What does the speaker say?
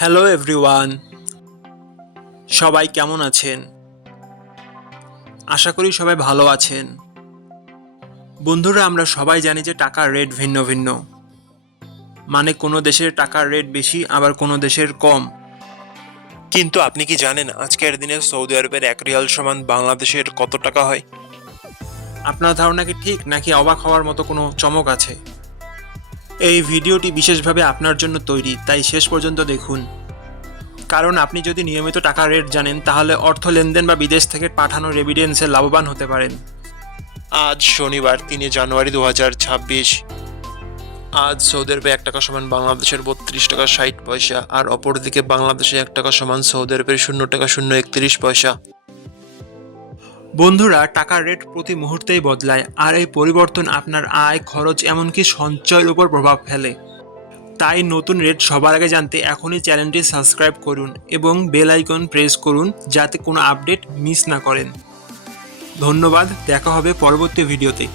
Hello everyone, সবাই কেমন আছেন? আশা করি সবাই ভালো আছেন। বন্ধুরা, আমরা সবাই জানি যে টাকার রেট ভিন্ন ভিন্ন। মানে কোনো দেশের টাকার রেট বেশি, আবার কোনো দেশের কম। কিন্তু আপনি কি জানেন আজকের দিনে সৌদি আরবের 1 রিয়াল সমান বাংলাদেশের কত টাকা হয়? আপনার ধারণা কি ঠিক, নাকি অবাক হওয়ার মতো কোনো চমক আছে? এই ভিডিওটি বিশেষভাবে আপনার জন্য তৈরি, তাই শেষ পর্যন্ত দেখুন। কারণ আপনি যদি নিয়মিত টাকার রেট জানেন, তাহলে অর্থ লেনদেন বা বিদেশ থেকে পাঠানো রেমিটেন্সে লাভবান হতে পারেন। আজ শনিবার 3 জানুয়ারি 2026। আজ সৌদি আরবে 1 টাকা সমান বাংলাদেশের 32 টাকা 60 পয়সা, আর অপরদিকে বাংলাদেশে 1 টাকা সমান সৌদি আরবের 0 টাকা 031 পয়সা। বন্ধুরা, টাকার রেট প্রতি মুহূর্তেই বদলায়, আর এই পরিবর্তন আপনার আয়, খরচ, এমনকি সঞ্চয়ের উপর প্রভাব ফেলে। তাই নতুন রেট সবার আগে জানতে এখনই চ্যানেলটি সাবস্ক্রাইব করুন এবং বেল আইকন প্রেস করুন, যাতে কোনো আপডেট মিস না করেন। ধন্যবাদ, দেখা হবে পরবর্তী ভিডিওতে।